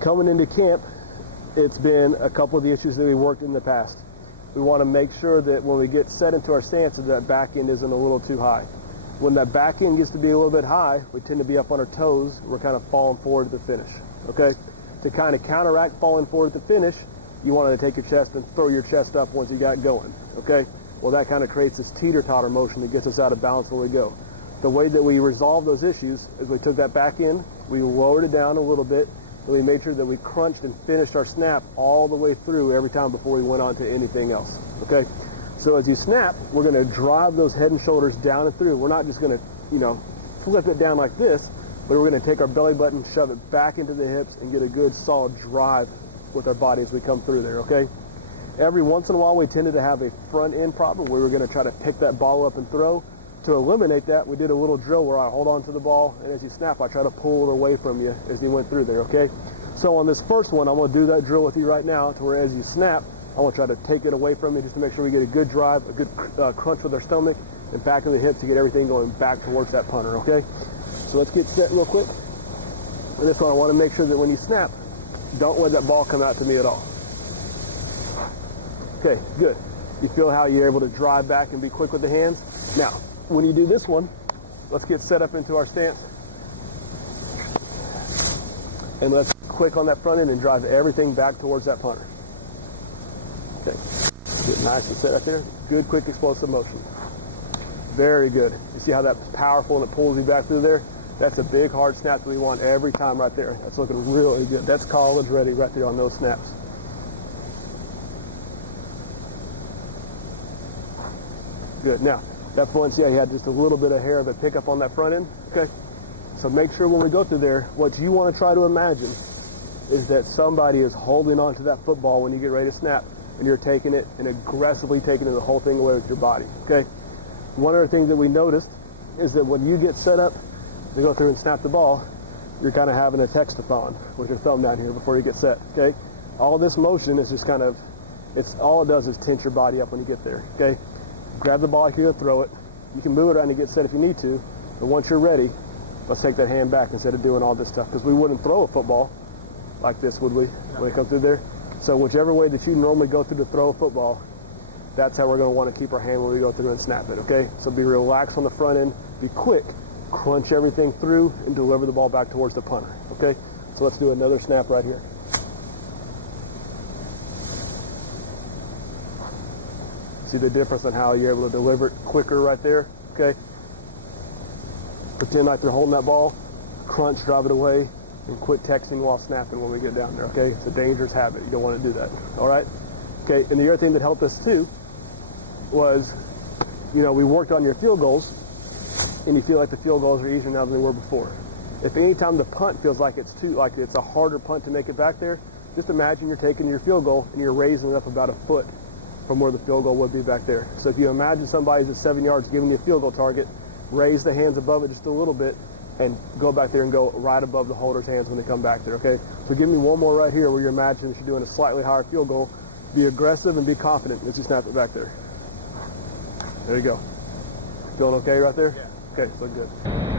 Coming into camp, it's been a couple of the issues that we worked in the past. We want to make sure that when we get set into our stance, that back end isn't a little too high. When that back end gets to be a little bit high, we tend to be up on our toes. We're kind of falling forward to the finish. Okay? To kind of counteract falling forward to the finish, you want to take your chest and throw your chest up once you got going. Okay? Well, that kind of creates this teeter-totter motion that gets us out of balance when we go. The way that we resolve those issues is we took that back end, we lowered it down a little bit, and we made sure that we crunched and finished our snap all the way through every time before we went on to anything else. Okay? So as you snap, we're going to drive those head and shoulders down and through. We're not just going to, flip it down like this, but we're going to take our belly button, shove it back into the hips, and get a good solid drive with our body as we come through there, okay? Every once in a while, we tended to have a front end problem where we were going to try to pick that ball up and throw. To eliminate that, we did a little drill where I hold on to the ball, and as you snap, I try to pull it away from you as you went through there, okay? So on this first one, I'm going to do that drill with you right now to where as you snap, I want to try to take it away from you just to make sure we get a good drive, a good crunch with our stomach, and back in the hip to get everything going back towards that punter, okay? So let's get set real quick. For this one, I want to make sure that when you snap, don't let that ball come out to me at all. Okay, good. You feel how you're able to drive back and be quick with the hands? Now, when you do this one, let's get set up into our stance. And let's quick on that front end and drive everything back towards that punter. Okay, get nice and set up there. Good, quick, explosive motion. Very good. You see how that's powerful and it pulls you back through there? That's a big, hard snap that we want every time right there. That's looking really good. That's college ready right there on those snaps. Good. Now, that's one, see how you had just a little bit of hair of a pickup on that front end? Okay. So make sure when we go through there, what you want to try to imagine is that somebody is holding on to that football when you get ready to snap, and you're taking it and aggressively taking the whole thing away with your body. Okay. One other thing that we noticed is that when you get set up to go through and snap the ball, you're kind of having a textathon with your thumb down here before you get set, okay? All this motion is just kind of, all it does is tense your body up when you get there, okay? Grab the ball like you're going to throw it. You can move it around and get set if you need to, but once you're ready, let's take that hand back instead of doing all this stuff, because we wouldn't throw a football like this, would we, when we come through there? So whichever way that you normally go through to throw a football, that's how we're going to want to keep our hand when we go through and snap it, okay? So be relaxed on the front end, be quick, crunch everything through, and deliver the ball back towards the punter, okay? So let's do another snap right here. See the difference on how you're able to deliver it quicker right there, okay? Pretend like they're holding that ball, crunch, drive it away, and quit texting while snapping when we get down there, okay? It's a dangerous habit. You don't want to do that, all right? Okay, and the other thing that helped us too was, we worked on your field goals, and you feel like the field goals are easier now than they were before. If any time the punt feels like it's a harder punt to make it back there, just imagine you're taking your field goal and you're raising it up about a foot from where the field goal would be back there. So if you imagine somebody's at 7 yards giving you a field goal target, raise the hands above it just a little bit and go back there and go right above the holder's hands when they come back there, okay? So give me one more right here where you're imagining you're doing a slightly higher field goal. Be aggressive and be confident as you snap it back there. There you go. Feeling okay right there? Yeah. Okay, so good.